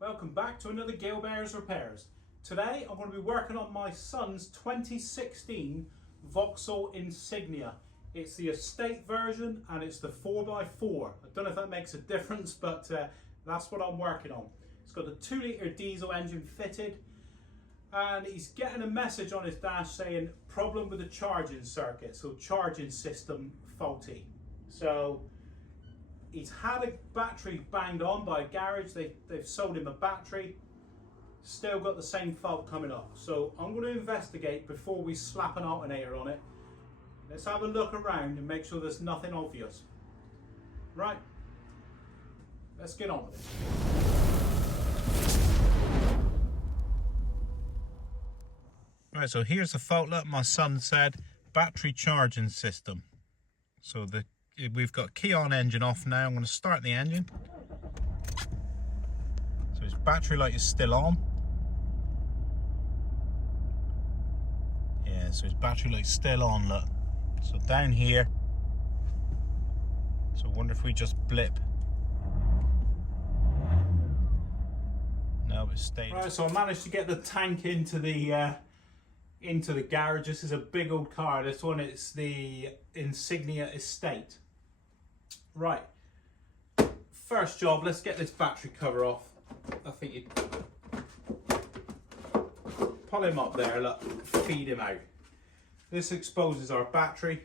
Welcome back to another Gale Bears Repairs. Today I'm going to be working on my son's 2016 Vauxhall Insignia. It's the estate version and it's the 4x4. I don't know if that makes a difference, but that's what I'm working on. It's got a 2-litre diesel engine fitted and he's getting a message on his dash saying problem with the charging circuit, so charging system faulty. So he's had a battery banged on by a garage. They've sold him a battery, still got the same fault coming up. So I'm going to investigate before we slap an alternator on it. Let's have a look around and make sure there's nothing obvious. Right, let's get on with it. Right, so here's the fault. Look, my son said battery charging system. So we've got key on, engine off now. I'm going to start the engine. So his battery light is still on. Yeah, so his battery light's still on, look. So down here. So I wonder if we just blip. No, it's stayed. Right, so I managed to get the tank into the garage. This is a big old car. This one is the Insignia Estate. Right, first job, let's get this battery cover off. I think you pull him up there, look, feed him out. This exposes our battery,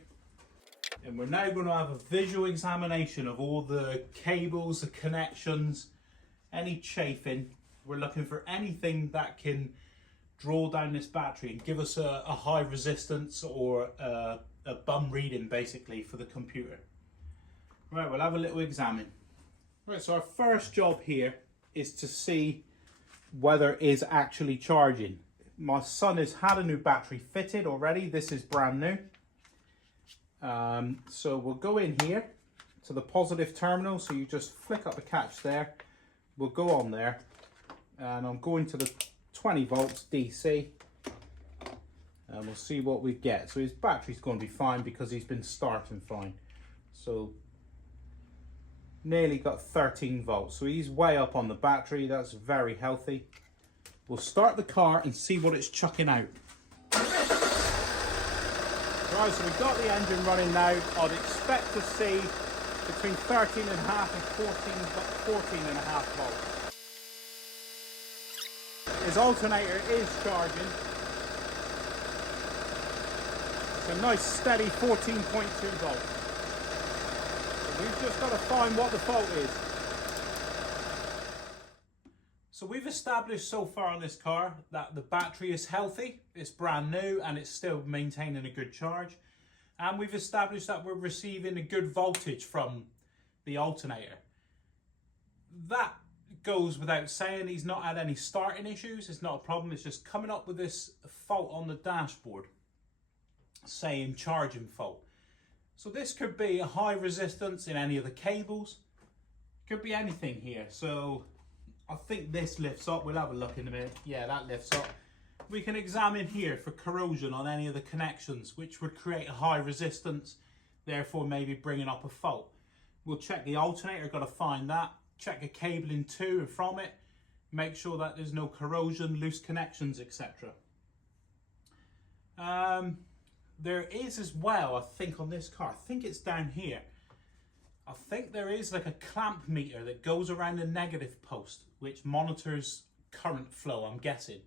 and we're now going to have a visual examination of all the cables, the connections, any chafing. We're looking for anything that can draw down this battery and give us a high resistance or a bum reading basically for the computer. Right, we'll have a little examine. Right, so our first job here is to see whether it is actually charging. My son has had a new battery fitted already. This is brand new. So we'll go in here to the positive terminal. So you just flick up the catch there. We'll go on there. And I'm going to the 20 volts DC. And we'll see what we get. So his battery's going to be fine because he's been starting fine. So nearly got 13 volts, so he's way up on the battery. That's very healthy. We'll start the car and see what it's chucking out. Right, so we've got the engine running now. I'd expect to see between 13.5 and 14.5 volts. His alternator is charging. It's a nice steady 14.2 volts. We've just got to find what the fault is. So we've established so far on this car that the battery is healthy, it's brand new and it's still maintaining a good charge. And we've established that we're receiving a good voltage from the alternator. That goes without saying. He's not had any starting issues, it's not a problem. It's just coming up with this fault on the dashboard saying charging fault. So this could be a high resistance in any of the cables. Could be anything here. So I think this lifts up. We'll have a look in a minute. Yeah, that lifts up. We can examine here for corrosion on any of the connections, which would create a high resistance, therefore maybe bringing up a fault. We'll check the alternator, got to find that. Check the cabling to and from it. Make sure that there's no corrosion, loose connections, etc. There is as well, I think on this car, I think it's down here. I think there is like a clamp meter that goes around the negative post, which monitors current flow, I'm guessing.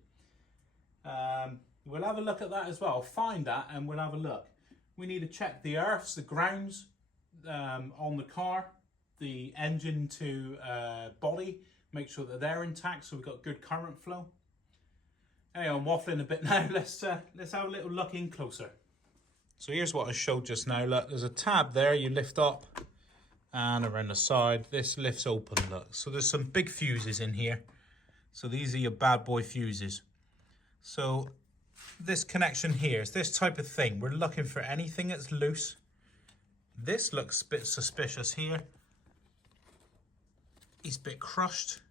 We'll have a look at that as well. I'll find that and we'll have a look. We need to check the earths, the grounds on the car, the engine to body, make sure that they're intact so we've got good current flow. Anyway, I'm waffling a bit now. Let's have a little look in closer. So here's what I showed just now. Look, there's a tab there you lift up and around the side. This lifts open, look. So there's some big fuses in here. So these are your bad boy fuses. So this connection here is this type of thing. We're looking for anything that's loose. This looks a bit suspicious here. He's a bit crushed.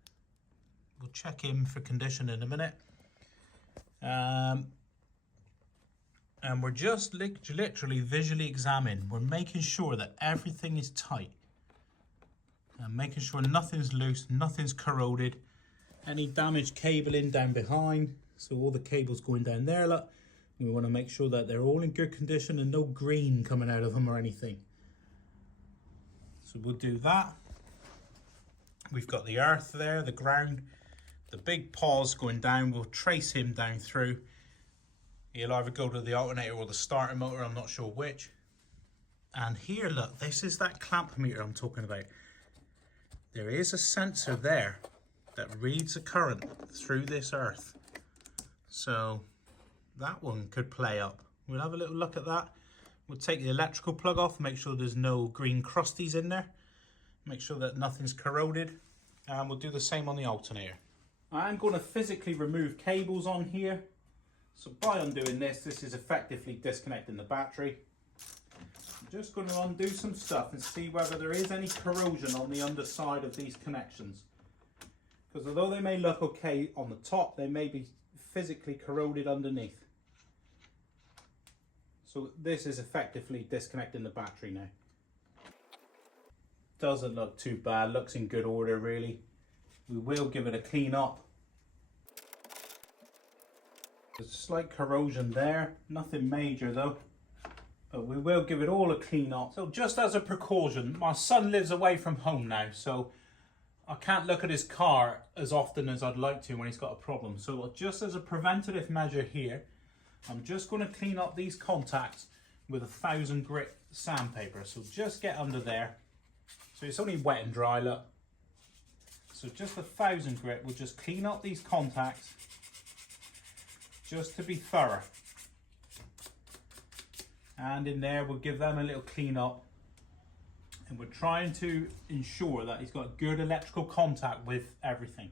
We'll check him for condition in a minute. And we're just literally visually examining. We're making sure that everything is tight. And making sure nothing's loose, nothing's corroded. any damaged cabling down behind. So all the cables going down there, look. We want to make sure that they're all in good condition and no green coming out of them or anything. So we'll do that. We've got the earth there, the ground, the big paws going down. We'll trace him down through. He'll either go to the alternator or the starter motor, I'm not sure which. And here, look, this is that clamp meter I'm talking about. There is a sensor there that reads the current through this earth. So that one could play up. We'll have a little look at that. We'll take the electrical plug off, make sure there's no green crusties in there. Make sure that nothing's corroded. And we'll do the same on the alternator. I'm going to physically remove cables on here. So by undoing this is effectively disconnecting the battery. I'm just going to undo some stuff and see whether there is any corrosion on the underside of these connections. Because although they may look okay on the top, they may be physically corroded underneath. So this is effectively disconnecting the battery now. Doesn't look too bad, looks in good order really. We will give it a clean up. There's a slight corrosion there, nothing major though. But we will give it all a clean up. So just as a precaution, my son lives away from home now, so I can't look at his car as often as I'd like to when he's got a problem. So just as a preventative measure here, I'm just going to clean up these contacts with 1000 grit sandpaper. So just get under there. So it's only wet and dry, look. So just 1000 grit will just clean up these contacts just to be thorough. And in there we'll give them a little clean up. And we're trying to ensure that he's got good electrical contact with everything.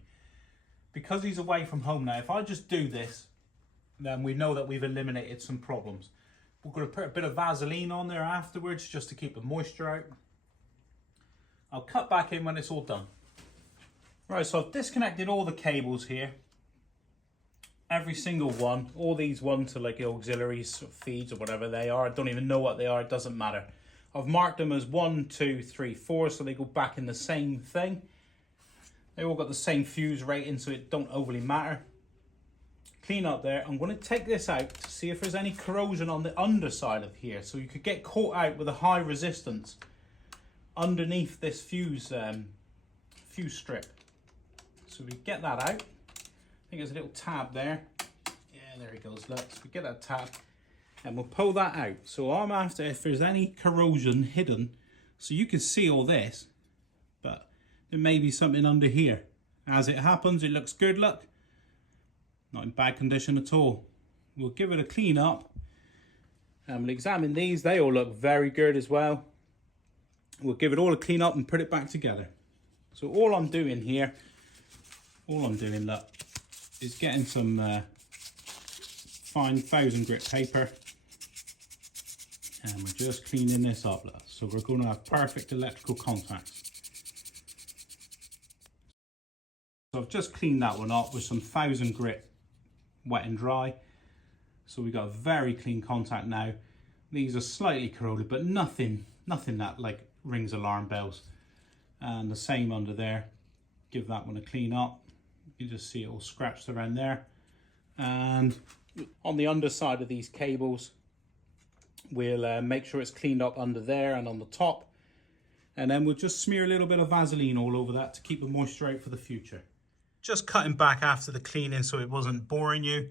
Because he's away from home now, if I just do this, then we know that we've eliminated some problems. We're going to put a bit of Vaseline on there afterwards just to keep the moisture out. I'll cut back in when it's all done. Right, so I've disconnected all the cables here. Every single one. All these ones are like auxiliaries, feeds or whatever they are. I don't even know what they are, it doesn't matter. I've marked them as 1, 2, 3, 4, so they go back in the same thing. They all got the same fuse rating, so it don't overly matter. Clean up there. I'm going to take this out to see if there's any corrosion on the underside of here. So you could get caught out with a high resistance underneath this fuse strip. So we get that out. I think there's a little tab there. Yeah, there it goes. Look, so we get that tab and we'll pull that out. So I'm after if there's any corrosion hidden, so you can see all this, but there may be something under here. As it happens, it looks good, look. Not in bad condition at all. We'll give it a clean up and we'll examine these. They all look very good as well. We'll give it all a clean up and put it back together. So all I'm doing here, look, is getting some fine 1000 grit paper and we're just cleaning this up, look. So we're going to have perfect electrical contacts. So I've just cleaned that one up with some 1000 grit wet and dry. So we've got a very clean contact now. These are slightly corroded, but nothing that like rings alarm bells. And the same under there. Give that one a clean up. You just see it all scratched around there. And on the underside of these cables, we'll make sure it's cleaned up under there and on the top. And then we'll just smear a little bit of Vaseline all over that to keep the moisture out for the future. Just cutting back after the cleaning so it wasn't boring you.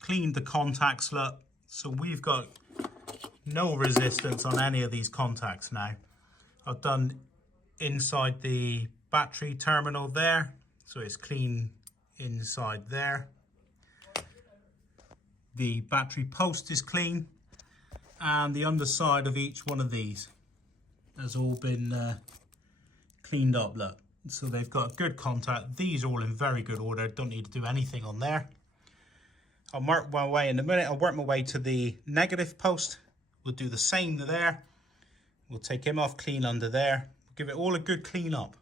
Cleaned the contacts, look. So we've got no resistance on any of these contacts now. I've done inside the battery terminal there. So it's clean inside there. The battery post is clean. And the underside of each one of these has all been cleaned up, look. So they've got good contact. These are all in very good order. Don't need to do anything on there. I'll mark my way in a minute. I'll work my way to the negative post. We'll do the same there. We'll take him off clean under there. Give it all a good clean up.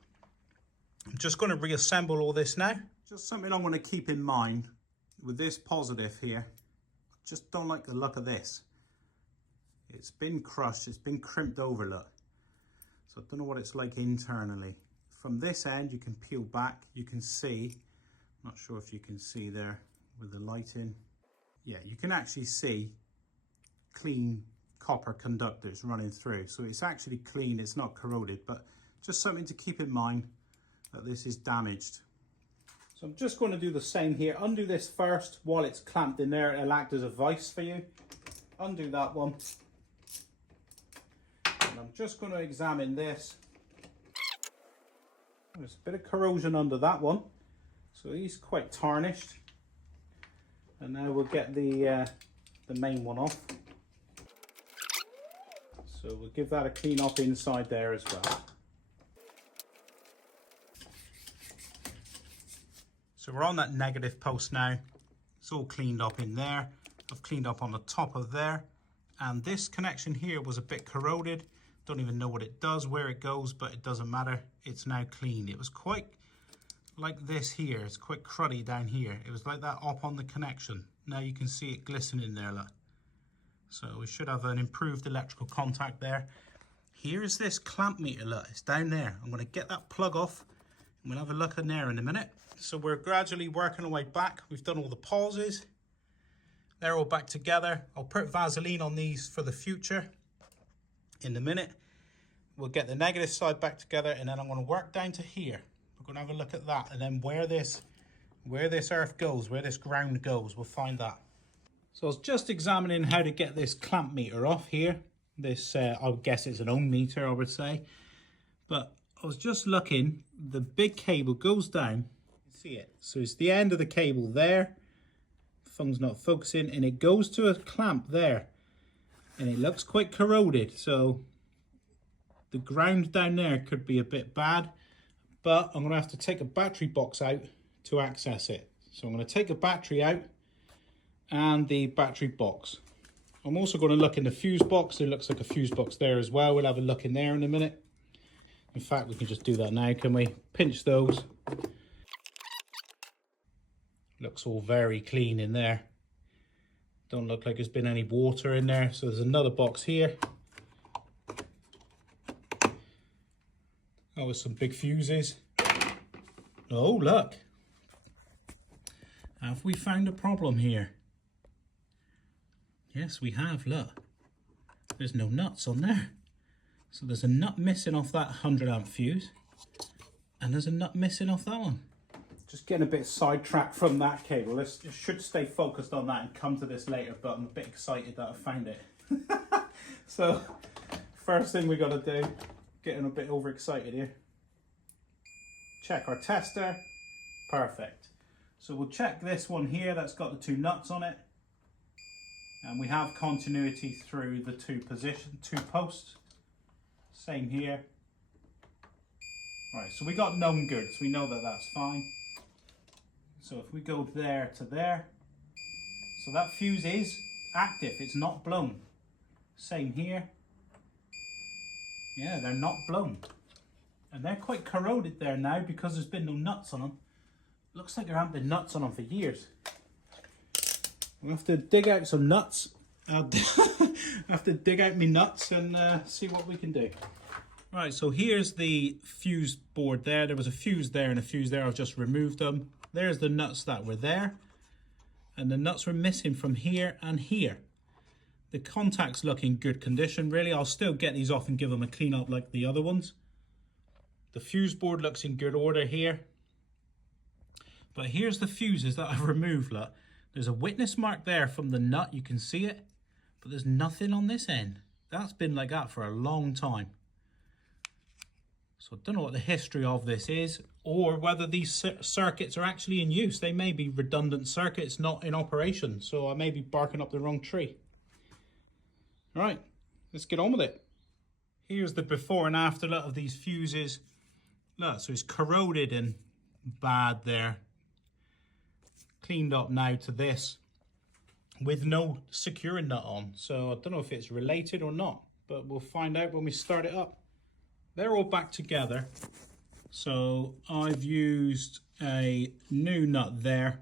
I'm just going to reassemble all this now. Just something I want to keep in mind with this positive here. I just don't like the look of this. It's been crushed, it's been crimped over, look. So I don't know what it's like internally. From this end, you can peel back, you can see Not sure if you can see there with the lighting. Yeah, you can actually see clean copper conductors running through. So it's actually clean, it's not corroded, but just something to keep in mind that this is damaged. So I'm just going to do the same here. Undo this first while it's clamped in there. It'll act as a vice for you. Undo that one. And I'm just going to examine this. There's a bit of corrosion under that one. So he's quite tarnished. And now we'll get the main one off. So we'll give that a clean up inside there as well. So we're on that negative post now. It's all cleaned up in there. I've cleaned up on the top of there. And this connection here was a bit corroded. Don't even know what it does, where it goes, but it doesn't matter. It's now cleaned. It was quite like this here. It's quite cruddy down here. It was like that up on the connection. Now you can see it glistening there, look. So we should have an improved electrical contact there. Here's this clamp meter, look. It's down there. I'm going to get that plug off and we'll have a look in there in a minute. So we're gradually working our way back. We've done all the pauses. They're all back together. I'll put Vaseline on these for the future in a minute. We'll get the negative side back together and then I'm going to work down to here. We're going to have a look at that and then where this earth goes, where this ground goes, we'll find that. So I was just examining how to get this clamp meter off here. This, I guess it's an ohm meter, I would say. But I was just looking, the big cable goes down. See it? So it's the end of the cable there. The phone's not focusing and it goes to a clamp there. And it looks quite corroded. So the ground down there could be a bit bad. But I'm going to have to take a battery box out to access it. So I'm going to take a battery out and the battery box. I'm also going to look in the fuse box. There looks like a fuse box there as well. We'll have a look in there in a minute. In fact, we can just do that now, can we? Pinch those. Looks all very clean in there. Don't look like there's been any water in there. So there's another box here. Oh, with some big fuses. Oh, look. Have we found a problem here? Yes, we have, look. There's no nuts on there. So there's a nut missing off that 100 amp fuse. And there's a nut missing off that one. Just getting a bit sidetracked from that cable. Let's should stay focused on that and come to this later, but I'm a bit excited that I found it. So, first thing we got to do, getting a bit overexcited here. Check our tester. Perfect. So we'll check this one here that's got the two nuts on it. And we have continuity through the two posts. Same here. Right, so we got known goods. We know that that's fine. So if we go there to there, so that fuse is active, it's not blown. Same here. Yeah, they're not blown. And they're quite corroded there now because there's been no nuts on them. Looks like there haven't been nuts on them for years. We'll have to dig out some nuts. I'll have to dig out my nuts and see what we can do. Right, so here's the fuse board there. There was a fuse there and a fuse there. I've just removed them. There's the nuts that were there. And the nuts were missing from here and here. The contacts look in good condition, really. I'll still get these off and give them a clean up like the other ones. The fuse board looks in good order here. But here's the fuses that I've removed, look. There's a witness mark there from the nut, you can see it. But there's nothing on this end. That's been like that for a long time. So I don't know what the history of this is or whether these circuits are actually in use. They may be redundant circuits not in operation. So I may be barking up the wrong tree. All right, let's get on with it. Here's the before and after look of these fuses. Look, so it's corroded and bad there. Cleaned up now to this with no securing nut on. So I don't know if it's related or not, but we'll find out when we start it up. They're all back together. So I've used a new nut there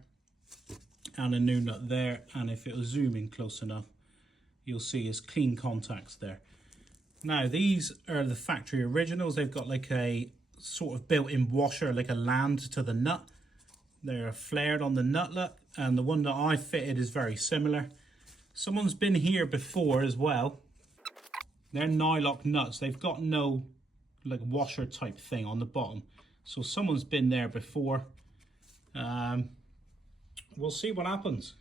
and a new nut there. And if it'll zoom in close enough, you'll see it's clean contacts there. Now these are the factory originals. They've got like a sort of built-in washer, like a land to the nut. They're flared on the nut, look, and the one that I fitted is very similar. Someone's been here before as well. They're nylock nuts. They've got no like washer type thing on the bottom. So someone's been there before. We'll see what happens.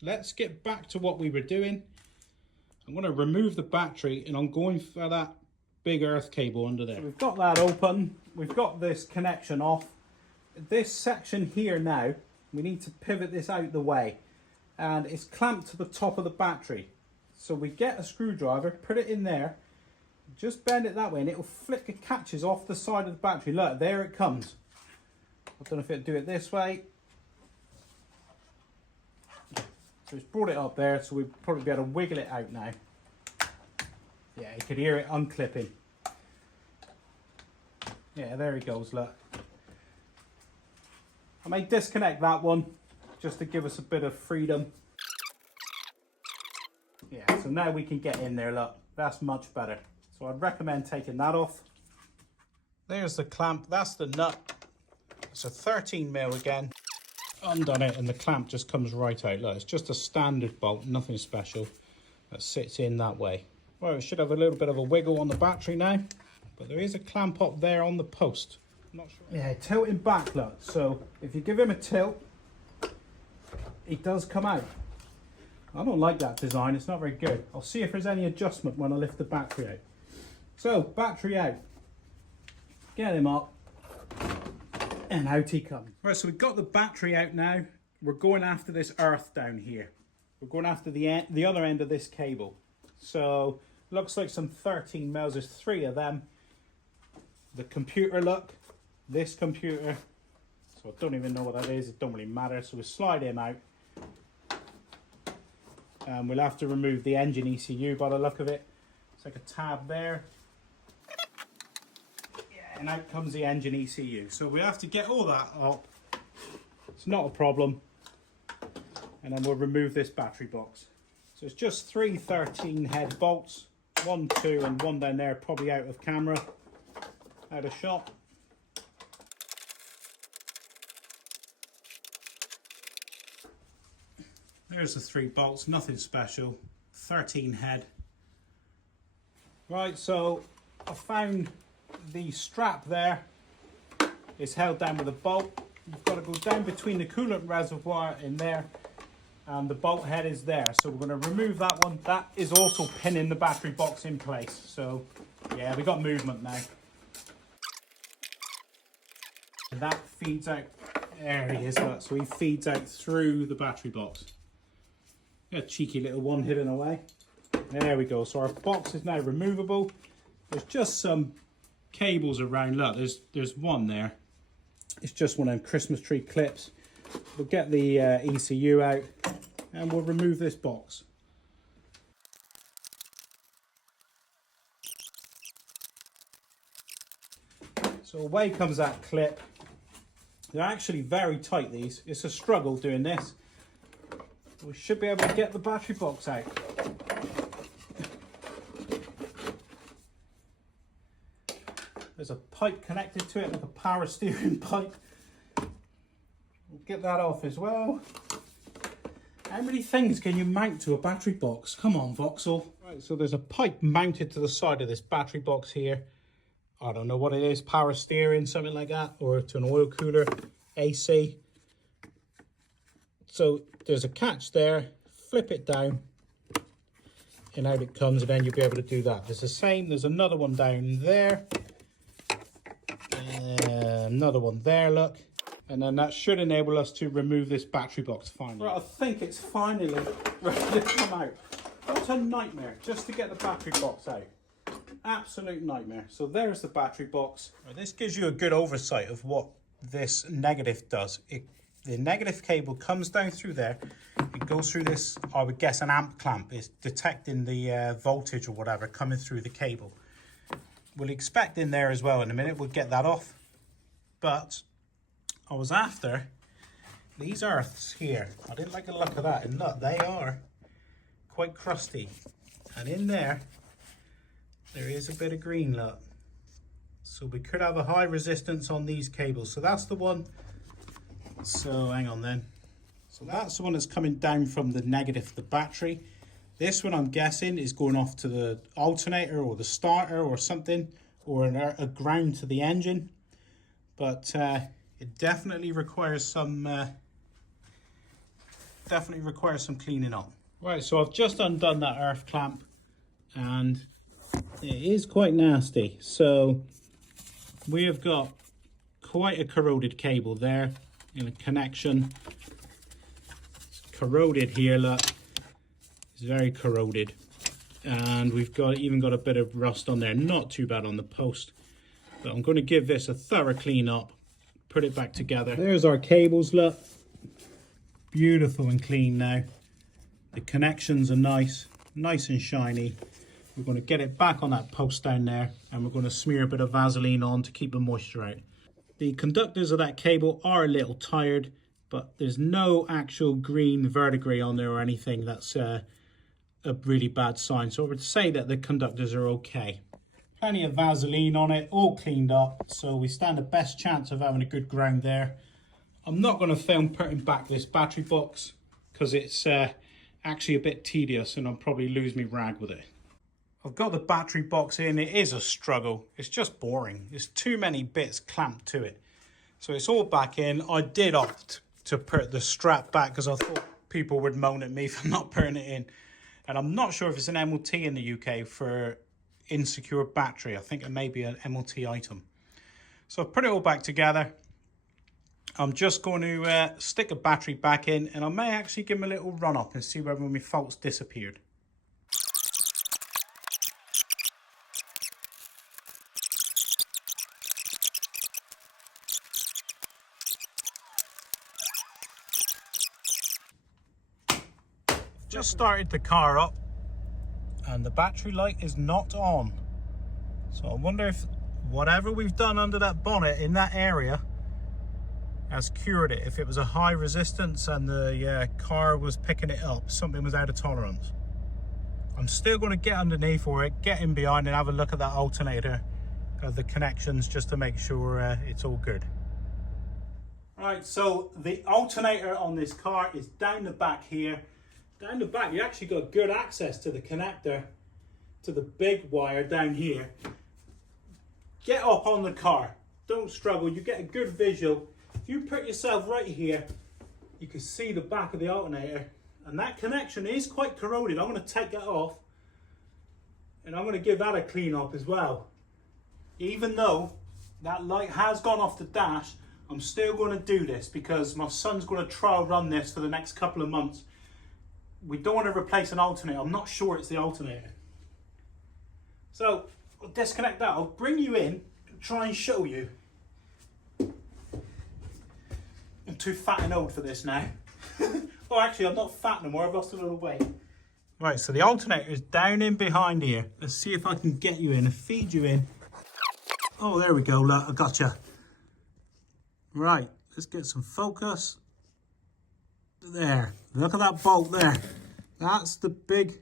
Let's get back to what we were doing. I'm going to remove the battery and I'm going for that big earth cable under there. So we've got that open. We've got this connection off. This section here now, we need to pivot this out the way. And it's clamped to the top of the battery. So we get a screwdriver, put it in there, just bend it that way and it will flick the catches off the side of the battery. Look, there it comes. I don't know if it'll do it this way. So it's brought it up there, so we'll probably be able to wiggle it out now. Yeah, you could hear it unclipping. Yeah, there he goes, look. I may disconnect that one just to give us a bit of freedom. Yeah, so now we can get in there, look. That's much better. So I'd recommend taking that off. There's the clamp, that's the nut. It's a 13mm again. Undone it and the clamp just comes right out. Look, it's just a standard bolt, nothing special. That sits in that way. Well, it should have a little bit of a wiggle on the battery now, but there is a clamp up there on the post. I'm not sure. Yeah, tilting back, look. So if you give him a tilt, it does come out. I don't like that design, it's not very good. I'll see if there's any adjustment when I lift the battery out. So, battery out. Get him up. And out he comes. Right, so we've got the battery out now. We're going after this earth down here. We're going after the other end of this cable. So, looks like some 13mm. There's 3 of them. The computer, look. This computer. So I don't even know what that is. It don't really matter. So we'll slide him out. We'll have to remove the engine ECU by the look of it. It's like a tab there. Yeah, and out comes the engine ECU. So we have to get all that up. It's not a problem. And then we'll remove this battery box. So it's just 3 13-head bolts. 1, 2 and 1 down there, probably out of camera. Out of shot. There's the 3 bolts, nothing special, 13 head. Right, so I found the strap there. It's held down with a bolt. You've got to go down between the coolant reservoir in there and the bolt head is there. So we're going to remove that one. That is also pinning the battery box in place. So yeah, we got movement now. And that feeds out, there he is, look. So he feeds out through the battery box. A cheeky little one hidden away. There we go. So our box is now removable. There's just some cables around. Look, there's one there. It's just one of them Christmas tree clips. We'll get the ECU out and we'll remove this box. So away comes that clip. They're actually very tight, these. It's a struggle doing this. We should be able to get the battery box out. There's a pipe connected to it, like a power steering pipe. We'll get that off as well. How many things can you mount to a battery box? Come on, Vauxhall. Right, so there's a pipe mounted to the side of this battery box here. I don't know what it is, power steering, something like that, or to an oil cooler, AC. So there's a catch there, flip it down, and out it comes, and then you'll be able to do that. There's the same, there's another one down there, another one there, look. And then that should enable us to remove this battery box finally. Right, I think it's finally ready to come out. What a nightmare just to get the battery box out. Absolute nightmare. So there's the battery box. Right, this gives you a good oversight of what this negative does. The negative cable comes down through there. It goes through this, I would guess, an amp clamp. It's detecting the voltage or whatever coming through the cable. We'll expect in there as well in a minute. We'll get that off. But I was after these earths here. I didn't like the look of that. And look, they are quite crusty. And in there is a bit of green, look. So we could have a high resistance on these cables. So that's the one So hang on then. So that's the one that's coming down from the negative of the battery. This one I'm guessing is going off to the alternator or the starter or something, or a ground to the engine. But it definitely requires some cleaning up. Right, so I've just undone that earth clamp and it is quite nasty. So we have got quite a corroded cable there in a connection. It's corroded here, look. It's very corroded. And we've even got a bit of rust on there. Not too bad on the post. But I'm going to give this a thorough clean up. Put it back together. There's our cables, look. Beautiful and clean now. The connections are nice and shiny. We're going to get it back on that post down there and we're going to smear a bit of Vaseline on to keep the moisture out. The conductors of that cable are a little tired, but there's no actual green verdigris on there or anything. That's a really bad sign. So I would say that the conductors are okay. Plenty of Vaseline on it, all cleaned up, so we stand the best chance of having a good ground there. I'm not going to film putting back this battery box because it's actually a bit tedious and I'll probably lose my rag with it. I've got the battery box in. It is a struggle. It's just boring. There's too many bits clamped to it. So it's all back in. I did opt to put the strap back because I thought people would moan at me for not putting it in. And I'm not sure if it's an MOT in the UK for insecure battery. I think it may be an MOT item. So I've put it all back together. I'm just going to stick a battery back in and I may actually give them a little run up and see whether my faults disappeared. Just started the car up and the battery light is not on. So I wonder if whatever we've done under that bonnet in that area has cured it. If it was a high resistance and the car was picking it up, something was out of tolerance. I'm still going to get underneath for it, get in behind and have a look at that alternator of the connections just to make sure it's all good. Right, so the alternator on this car is down the back here. Down the back, you actually got good access to the connector, to the big wire down here. Get up on the car, don't struggle, you get a good visual. If you put yourself right here, you can see the back of the alternator, and that connection is quite corroded. I'm going to take that off, and I'm going to give that a clean up as well. Even though that light has gone off the dash, I'm still going to do this because my son's going to trial run this for the next couple of months. We don't want to replace an alternator. I'm not sure it's the alternator. So I'll disconnect that. I'll bring you in and try and show you. I'm too fat and old for this now. Well, actually, I'm not fat no more. I've lost a little weight. Right, so the alternator is down in behind here. Let's see if I can get you in and feed you in. Oh, there we go. Look, I gotcha. Right, let's get some focus. There, look at that bolt there. That's the big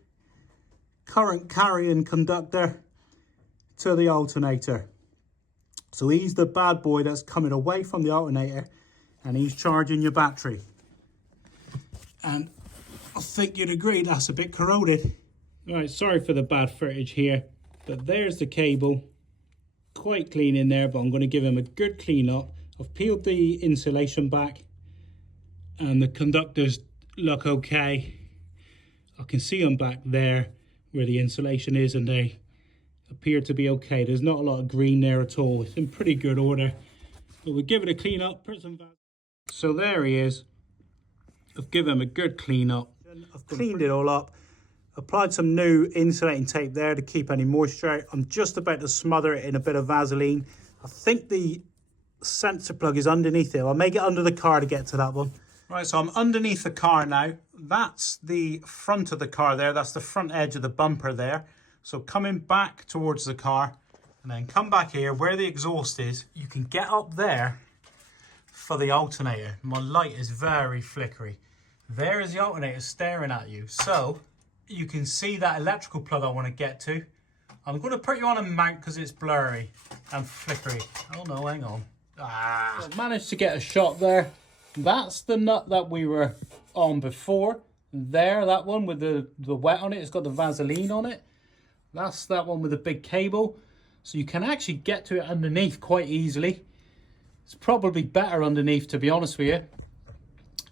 current carrying conductor to the alternator. So he's the bad boy that's coming away from the alternator and he's charging your battery. And I think you'd agree that's a bit corroded. Right, sorry for the bad footage here, but there's the cable. Quite clean in there, but I'm going to give him a good clean up. I've peeled the insulation back and the conductors look okay. I can see them back there where the insulation is and they appear to be okay. There's not a lot of green there at all. It's in pretty good order. But we'll give it a clean up. So there he is. I've given him a good clean up. I've cleaned it all up. Applied some new insulating tape there to keep any moisture out. I'm just about to smother it in a bit of Vaseline. I think the sensor plug is underneath it. I'll make it under the car to get to that one. Right, so I'm underneath the car now. That's the front of the car there. That's the front edge of the bumper there. So coming back towards the car and then come back here where the exhaust is. You can get up there for the alternator. My light is very flickery. There is the alternator staring at you. So you can see that electrical plug I want to get to. I'm going to put you on a mount because it's blurry and flickery. Oh no, hang on. I've managed to get a shot there That's the nut that we were on before. There, that one with the wet on it. It's got the Vaseline on it. That's that one with the big cable. So you can actually get to it underneath quite easily. It's probably better underneath, to be honest with you.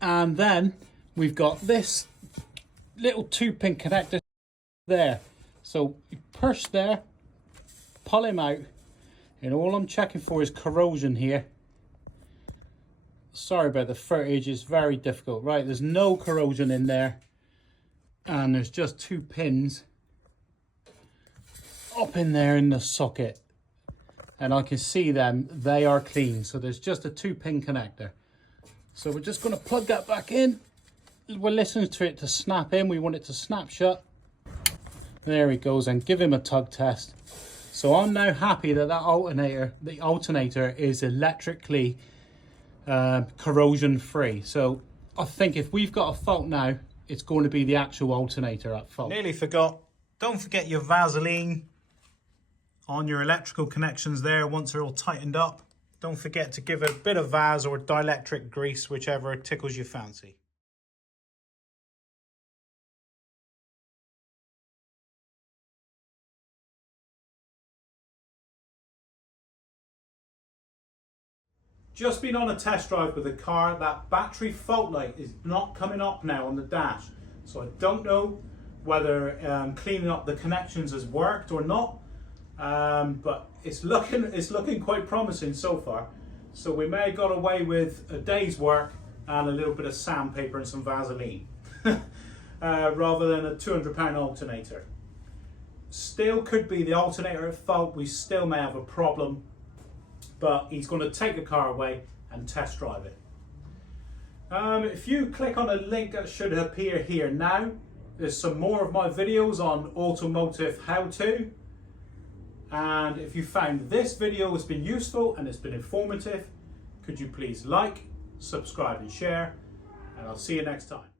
And then we've got this little 2-pin connector there. So you push there, pull him out, and all I'm checking for is corrosion here. Sorry about the footage, it's very difficult. Right, there's no corrosion in there, and there's just 2 pins up in there in the socket, and I can see them, they are clean. So there's just a 2-pin connector. So we're just going to plug that back in. We're listening to it to snap in. We want it to snap shut. There he goes, and give him a tug test. So I'm now happy that the alternator is electrically corrosion free. So I think if we've got a fault now, it's going to be the actual alternator at fault. Nearly forgot. Don't forget your Vaseline on your electrical connections there once they're all tightened up. Don't forget to give it a bit of Vaz or dielectric grease, whichever tickles your fancy. Just been on a test drive with the car. That battery fault light is not coming up now on the dash. So I don't know whether cleaning up the connections has worked or not. But it's looking quite promising so far. So we may have got away with a day's work and a little bit of sandpaper and some Vaseline. Rather than a £200 alternator. Still could be the alternator at fault. We still may have a problem. But he's going to take the car away and test drive it. If you click on a link that should appear here now, there's some more of my videos on automotive how-to. And if you found this video has been useful and it's been informative, could you please like, subscribe and share, and I'll see you next time.